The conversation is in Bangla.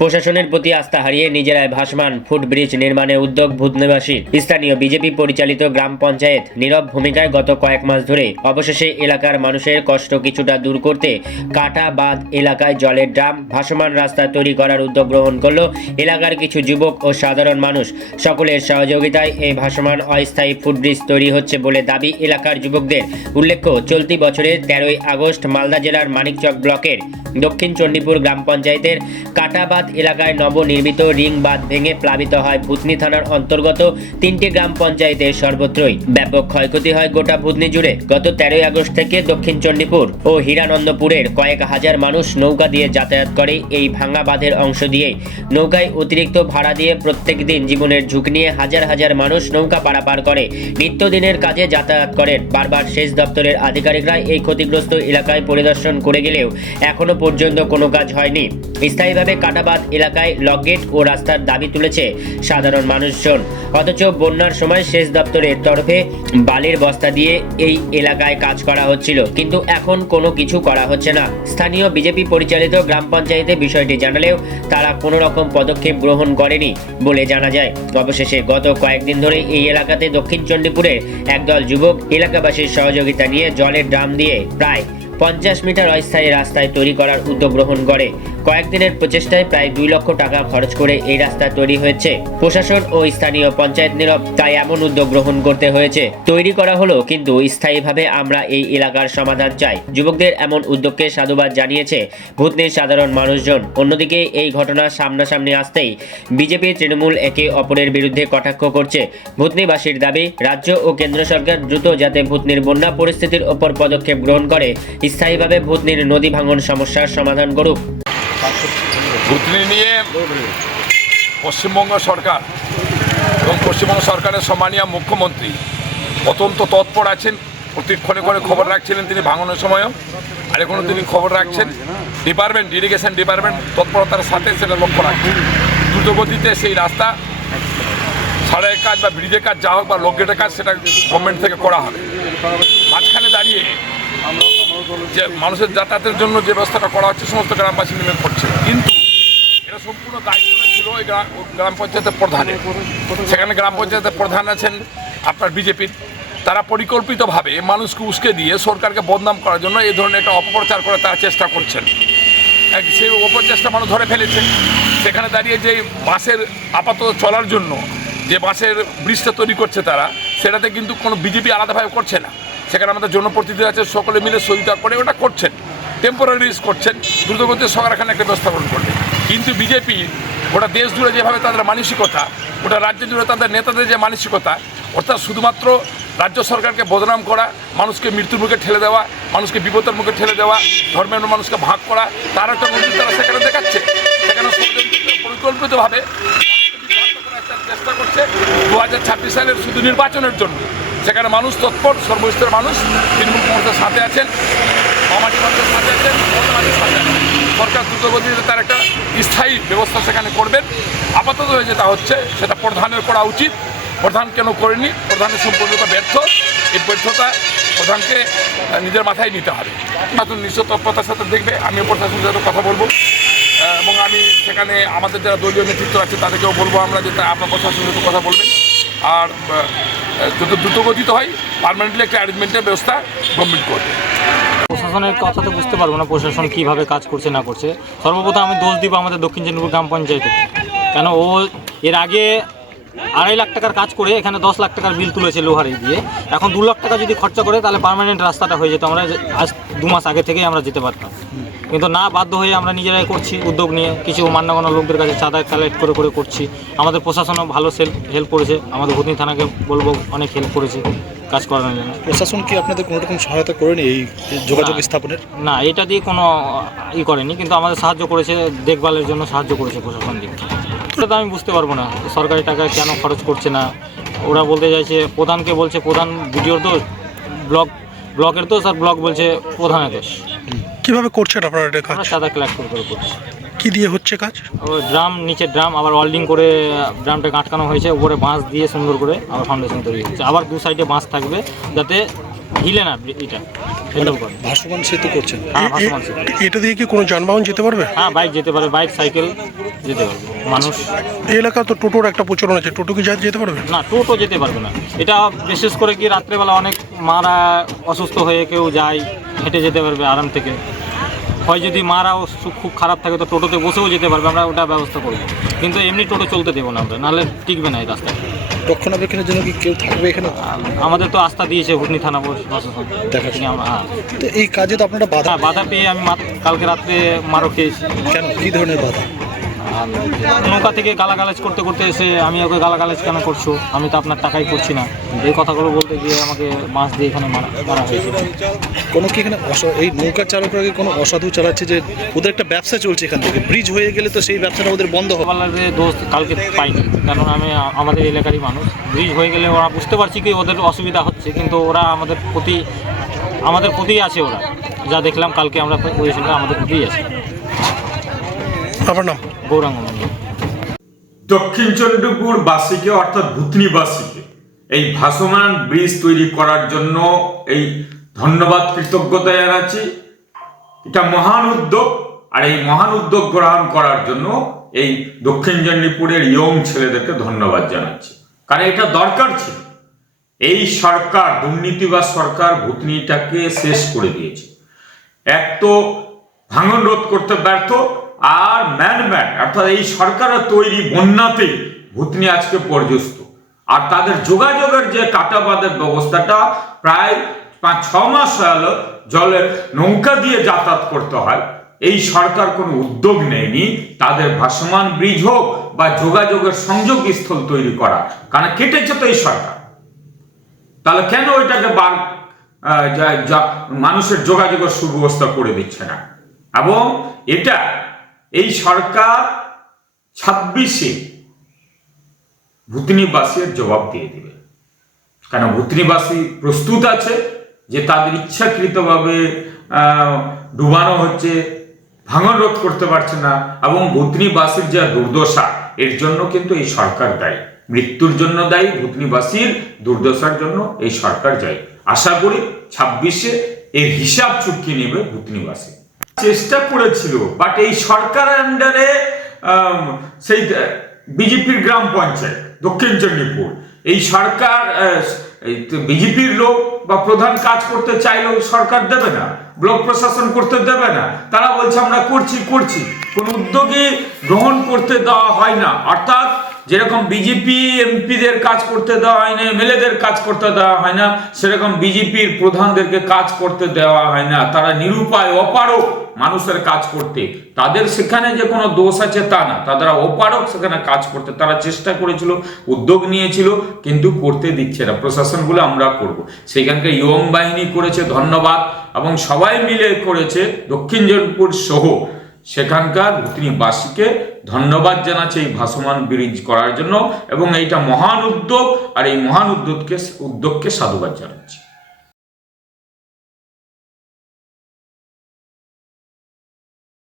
প্রশাসনের প্রতি আস্থা হারিয়ে নিজেরাই ভাসমান ফুটব্রিজ নির্মাণে উদ্যোগ ভূতনিবাসী। স্থানীয় বিজেপি পরিচালিত গ্রাম পঞ্চায়েত নীরব ভূমিকায় গত কয়েক মাস ধরে অবশেষে এলাকার মানুষের কষ্ট কিছুটা দূর করতে কাটা বাঁধ এলাকায় জলের ড্রাম ভাসমান রাস্তা তৈরি করার উদ্যোগ গ্রহণ করল এলাকার কিছু যুবক ও সাধারণ মানুষ। সকলের সহযোগিতায় এই ভাসমান অস্থায়ী ফুটব্রিজ তৈরি হচ্ছে বলে দাবি এলাকার যুবকদের। উল্লেখ্য, চলতি বছরের তেরোই আগস্ট মালদা জেলার মানিকচক ব্লকের দক্ষিণ চণ্ডীপুর গ্রাম পঞ্চায়েতের কাটাবাদ এলাকায় নবনির্মিত রিং বাঁধ ভেঙে প্লাবিত হয় ভূতনি থানার অন্তর্গত তিনটি গ্রাম পঞ্চায়েতের সর্বত্রই। ব্যাপক ক্ষয়ক্ষতি হয় গোটা ভূতনি জুড়ে। গত তেরোই আগস্ট থেকে দক্ষিণ চণ্ডীপুর ও হীরানন্দপুরের কয়েক হাজার মানুষ নৌকা দিয়ে যাতায়াত করে এই ভাঙা বাঁধের অংশ দিয়ে নৌকায় অতিরিক্ত ভাড়া দিয়ে প্রত্যেক দিন জীবনের ঝুঁকি নিয়ে হাজার হাজার মানুষ নৌকা পারাপার করে। নিত্যদিনের কাজে যাতায়াত করেন। বারবার সেচ দপ্তরের আধিকারিকরা এই ক্ষতিগ্রস্ত এলাকায় পরিদর্শন করে গেলেও এখনও পর্যন্ত কোনো কাজ হয়নি। স্থায়ীভাবে কাটাবাদ এলাকায় লগগেট ও রাস্তার দাবি তুলেছে সাধারণ মানুষজন। অথচ বন্যার সময় সেচ দপ্তরের তরফে বালির বস্তা দিয়ে এই এলাকায় কাজ করা হচ্ছিল। কিন্তু এখন কোনো কিছু করা হচ্ছে না। স্থানীয় বিজেপি পরিচালিত গ্রাম পঞ্চায়েতে বিষয়টি জানালেও তারা কোনো রকম পদক্ষেপ গ্রহণ করেনি বলে জানা যায়। অবশেষে গত কয়েকদিন ধরে এই এলাকাতে দক্ষিণ চণ্ডীপুরের একদল যুবক এলাকাবাসীর সহযোগিতা নিয়ে জলের ড্রাম দিয়ে প্রায় পঞ্চাশ মিটার অস্থায়ী রাস্তায় তৈরি করার উদ্যোগ গ্রহণ করে। কয়েকদিনের প্রচেষ্টায় প্রায় দুই লক্ষ টাকা খরচ করে এই রাস্তা তৈরি হয়েছে। প্রশাসন ও স্থানীয় পঞ্চায়েত নীরব তাই এমন উদ্যোগ গ্রহণ করতে হয়েছে। তৈরি করা হলো, কিন্তু স্থায়ীভাবে আমরা এই এলাকার সমাধান চাই। যুবকদের এমন উদ্যোগকে সাধুবাদ জানিয়েছে ভূতনির সাধারণ মানুষজন। অন্যদিকে, এই ঘটনা সামনাসামনি আসতেই বিজেপি তৃণমূল একে অপরের বিরুদ্ধে কটাক্ষ করছে। ভূতনিবাসীর দাবি, রাজ্য ও কেন্দ্র সরকার দ্রুত যাতে ভূতনির বন্যা পরিস্থিতির ওপর পদক্ষেপ গ্রহণ করে, স্থায়ীভাবে ভূতনির নদী ভাঙন সমস্যার সমাধান করুক। ভুতনি নিয়ে পশ্চিমবঙ্গ সরকার এবং পশ্চিমবঙ্গ সরকারের সম্মানীয় মুখ্যমন্ত্রী অত্যন্ত তৎপর আছেন। প্রতিক্ষণে করে খবর রাখছিলেন তিনি ভাঙনের সময়ও। আর এখনও তিনি খবর রাখছেন। ডিপার্টমেন্ট, ইরিগেশন ডিপার্টমেন্ট তৎপরতার সাথে সেটা লক্ষ্য রাখছেন। দ্রুতগতিতে সেই রাস্তা সাড়ের কাজ বা ব্রিজের কাজ যা হোক বা লোকগেটের কাজ সেটা গভর্নমেন্ট থেকে করা হবে। যে মানুষের যাতায়াতের জন্য যে ব্যবস্থাটা করা হচ্ছে, সমস্ত গ্রামবাসী মিলে করছে। কিন্তু এটা সম্পূর্ণ দায়িত্বটা ছিল ওই গ্রাম পঞ্চায়েতের প্রধানের সেখানে গ্রাম পঞ্চায়েতের প্রধান আছেন আপনার বিজেপির। তারা পরিকল্পিতভাবে মানুষকে উস্কে দিয়ে সরকারকে বদনাম করার জন্য এই ধরনের একটা অপপ্রচার করে তারা চেষ্টা করছেন। সেই অপচেষ্টা মানুষ ধরে ফেলেছে। সেখানে দাঁড়িয়ে যে বাসের আপাতত চলার জন্য যে বাসের ব্রিজটা তৈরি করছে তারা, সেটাতে কিন্তু কোনো বিজেপি আলাদাভাবে করছে না। সেখানে আমাদের জনপ্রতিনিধি আছে, সকলে মিলে সহিতা করে ওটা করছেন। টেম্পোরারিজ করছেন দ্রুতগতিতে সরকার এখানে একটা ব্যবস্থাপন করবে। কিন্তু বিজেপি ওটা দেশ জুড়ে যেভাবে তাদের মানসিকতা ওটা রাজ্য জুড়ে তাদের নেতাদের যে মানসিকতা, অর্থাৎ শুধুমাত্র রাজ্য সরকারকে বদনাম করা, মানুষকে মৃত্যুর মুখে ঠেলে দেওয়া, মানুষকে বিপদের মুখে ঠেলে দেওয়া, ধর্মের মানুষকে ভাগ করা, তার একটা নজির তারা সেখানে দেখাচ্ছে। সেখানে পরিকল্পিতভাবে চেষ্টা করছে। দু হাজার ছাব্বিশ সালের শুধু নির্বাচনের জন্য। সেখানে মানুষ তৎপর, সর্বস্তরের মানুষ। তৃণমূল কংগ্রেসের সাথে আছেন মামাটি মানুষের সাথে আছেন সাথে সরকার দ্রুতগতিতে তার একটা স্থায়ী ব্যবস্থা সেখানে করবেন। আপাতত যেটা হচ্ছে, সেটা প্রধানের করা উচিত। প্রধান কেন করেনি? প্রধানের সম্পূর্ণতা ব্যর্থ। এই ব্যর্থতা প্রধানকে নিজের মাথায় নিতে হবে। নতুন নিশ্চয় তৎপরতার সাথে দেখবে আমি প্রশাসনের সাথে কথা বলব। এবং আমি সেখানে আমাদের যারা দলীয় নেতৃত্ব আছে, তাদেরকেও বলব আমরা যে আপনার প্রশাসনের সাথে কথা বলবেন। আর যত দ্রুতগতিতে হয়। পারমানেন্টলি একটা অ্যারেঞ্জমেন্টের ব্যবস্থা গভর্নমেন্ট করবে। প্রশাসনের কথা তো বুঝতে পারব না, প্রশাসন কীভাবে কাজ করছে, না করছে। সর্বপ্রথম আমি দোষ দিব আমাদের দক্ষিণ চন্দ্রপুর গ্রাম পঞ্চায়েতে কেন ও এর আগে আড়াই লাখ টাকার কাজ করে এখানে দশ লাখ টাকার বিল তুলেছে লোহারি দিয়ে। এখন দু লাখ টাকা যদি খরচা করে, তাহলে পার্মানেন্ট রাস্তাটা হয়ে যেত। আমরা আজ দু মাস আগে থেকেই আমরা যেতে পারতাম। কিন্তু না বাধ্য হয়ে আমরা নিজেরাই করছি উদ্যোগ নিয়ে। কিছু মান্যগণ্য লোকদের কাছে চাঁদা কালেক্ট করে করে করছি। আমাদের প্রশাসনও ভালো হেল্প করেছে। আমাদের ভূতনি থানাকে বলব অনেক হেল্প করেছে কাজ করানোর জন্য। প্রশাসন কি আপনাদের কোনো রকম সহায়তা করেনি এই যোগাযোগ। স্থাপনের? না এটা দিয়ে কোনো ই করেনি কিন্তু আমাদের সাহায্য করেছে দেখভালের জন্য সাহায্য করেছে প্রশাসন দিক এটা তো আমি বুঝতে পারব না সরকারি টাকা কেন খরচ করছে না? ওরা বলতে চাইছে প্রধানকে বলছে প্রধান ভিডিওর দোষ ব্লক ব্লকের দোষ আর ব্লক বলছে প্রধানের দোষ। কীভাবে করছেন আপনারা এটা কাজ? আমরা সাদা কালেক্ট করে করে করছি। কি দিয়ে হচ্ছে কাজ? আবার ড্রাম নিচে ড্রাম আবার ওয়েল্ডিং করে ড্রামটা আটকানো হয়েছে উপরে বাঁশ দিয়ে সুন্দর করে আবার ফাউন্ডেশন তৈরি হয়েছে আবার দু সাইডে বাঁশ থাকবে যাতে হিলে না এটা করে। ভাসমান সেতু করছেন হ্যাঁ ভাসমান সেতু। এটা দিয়ে কি কোনো যানবাহন যেতে পারবে? হ্যাঁ বাইক যেতে পারে বাইক সাইকেল যেতে পারবে। মানুষ এই এলাকা তো টোটোর একটা প্রচলন আছে। টোটো কি যা- যেতে পারবে? না টোটো যেতে পারবে না। এটা বিশেষ করে কি রাত্রেবেলা অনেক মারা অসুস্থ হয়ে কেউ যায় হেঁটে যেতে পারবে আরাম থেকে। হয় যদি মারাও খুব খারাপ থাকে তো টোটোতে বসেও যেতে পারবে আমরা ওটা ব্যবস্থা করব। কিন্তু এমনি টোটো চলতে দেবো না আমরা নাহলে টিকবে না এই রাস্তায়। রক্ষণাবেক্ষণের জন্য কি কেউ থাকবে এখানে? আমাদের তো আস্থা দিয়েছে হুটনি থানা প্রশাসন। হ্যাঁ। তো এই কাজে তো আপনারা বাধা হ্যাঁ বাধা পেয়ে আমি কালকে রাত্রে মারো খেয়েছি। কেন? কী ধরনের বাধা? নৌকা থেকে গালাগালাজ করতে করতে এসে আমি ওকে গালাগালাজ কেন করছ? আমি তো আপনার টাকাই করছি না। এই কথাগুলো বলতে গিয়ে আমাকে মাছ দিয়ে এখানে মারা মারা হয়েছিল কোনো কি এখানে এই নৌকা চালকরা কোনো অসাধু চালাচ্ছে যে ওদের একটা ব্যবসা চলছে এখান থেকে? ব্রিজ হয়ে গেলে তো সেই ব্যবসাটা ওদের বন্ধ হবে। সকালে দোষ কালকে পাইনি। কারণ আমি আমাদের এলাকারই মানুষ। ব্রিজ হয়ে গেলে ওরা বুঝতে পারছি কি ওদের অসুবিধা হচ্ছে কিন্তু ওরা আমাদের প্রতি আমাদের প্রতিই আছে ওরা। যা দেখলাম কালকে আমরা পজিশনটা আমাদের প্রতিই আছে। আপনার নাম? গৌরাঙ্গ দক্ষিণ চন্দ্রপুর বাসীকে অর্থাৎ ভূতনিবাসীকে এই ভাসমান ব্রিজ তৈরি করার জন্য এই ধন্যবাদ কৃতজ্ঞতা জানাচ্ছি। এটা মহান উদ্যোগ আর এই মহান উদ্যোগ গ্রহণ করার জন্য এই দক্ষিণ চন্দ্রপুরের ইয়ং ছেলেদেরকে ধন্যবাদ জানাচ্ছি। কারণ এটা দরকার ছিল। এই সরকার দুর্নীতিবাজ সরকার ভূতনিটাকে শেষ করে দিয়েছে। এক তো ভাঙন রোধ করতে ব্যর্থ আর ম্যান ম্যান, অর্থাৎ এই সরকারের তৈরি বন্যাতে ভূতনি আজকে পর্যস্ত। আর তাদের যোগাযোগের যে কাটাবাদের ব্যবস্থাটা, প্রায় পাঁচ, ছ মাস হলো জলের নৌকা দিয়ে যাতায়াত করতে হয়। এই সরকার কোনো উদ্যোগ নেয়নি, তাদের ভাসমান ব্রিজ হোক বা যোগাযোগের সংযোগ স্থল তৈরি করা, কারণ কেটেছে তো এই সরকার। তাহলে কেন ওইটাকে বার মানুষের যোগাযোগের সুব্যবস্থা করে দিচ্ছে না? এবং এটা এই সরকার ছাব্বিশে ভূতনিবাসীর জবাব দিয়ে দেবে। কারণ ভূতনিবাসী প্রস্তুত আছে যে তাদের ইচ্ছাকৃতভাবে ডুবানো হচ্ছে, ভাঙন রোধ করতে পারছে না, এবং ভূতনিবাসীর যা দুর্দশা, এর জন্য কিন্তু এই সরকার দায়ী। মৃত্যুর জন্য দায়ী, ভূতনিবাসীর দুর্দশার জন্য এই সরকার দায়ী। আশা করি ছাব্বিশে এর হিসাব চুক্তি নেবে ভূতনিবাসী। চেষ্টা করেছিল বাট এই সরকারের আন্ডারে সেই বিজেপির গ্রাম পঞ্চায়েত, দক্ষিণ চণ্ডীপুর এই সরকার বিজেপির লোক বা প্রধান কাজ করতে চাইলেও সরকার দেবে না, ব্লক প্রশাসন করতে দেবে না, তারা বলছে আমরা করছি করছি, কোন উদ্যোগী গ্রহণ করতে দেওয়া হয় না, অর্থাৎ যেরকম বিজেপি এমপিদের কাজ করতে দেওয়া হয় না এমএলএদের কাজ করতে দেওয়া হয় না, সেরকম বিজেপির প্রধানদেরকে কাজ করতে দেওয়া হয় না। তারা নিরুপায় অপারক মানুষের কাজ করতে। তাদের সেখানে যে কোনো দোষ আছে তা না। তারা অপারক সেখানে কাজ করতে। তারা চেষ্টা করেছিল, উদ্যোগ নিয়েছিল, কিন্তু করতে দিচ্ছে না। প্রশাসনগুলো আমরা করব। সেখানকার ইয়ং বাহিনী করেছে, ধন্যবাদ। এবং সবাই মিলে করেছে দক্ষিণ জনপুর সহ সেখানকার ভূতনিবাসীকে ধন্যবাদ জানাচ্ছে এই ভাসমান ব্রিজ করার জন্য এবং এইটা মহান উদ্যোগ আর এই মহান উদ্যোগকে উদ্যোগকে সাধুবাদ জানাচ্ছি।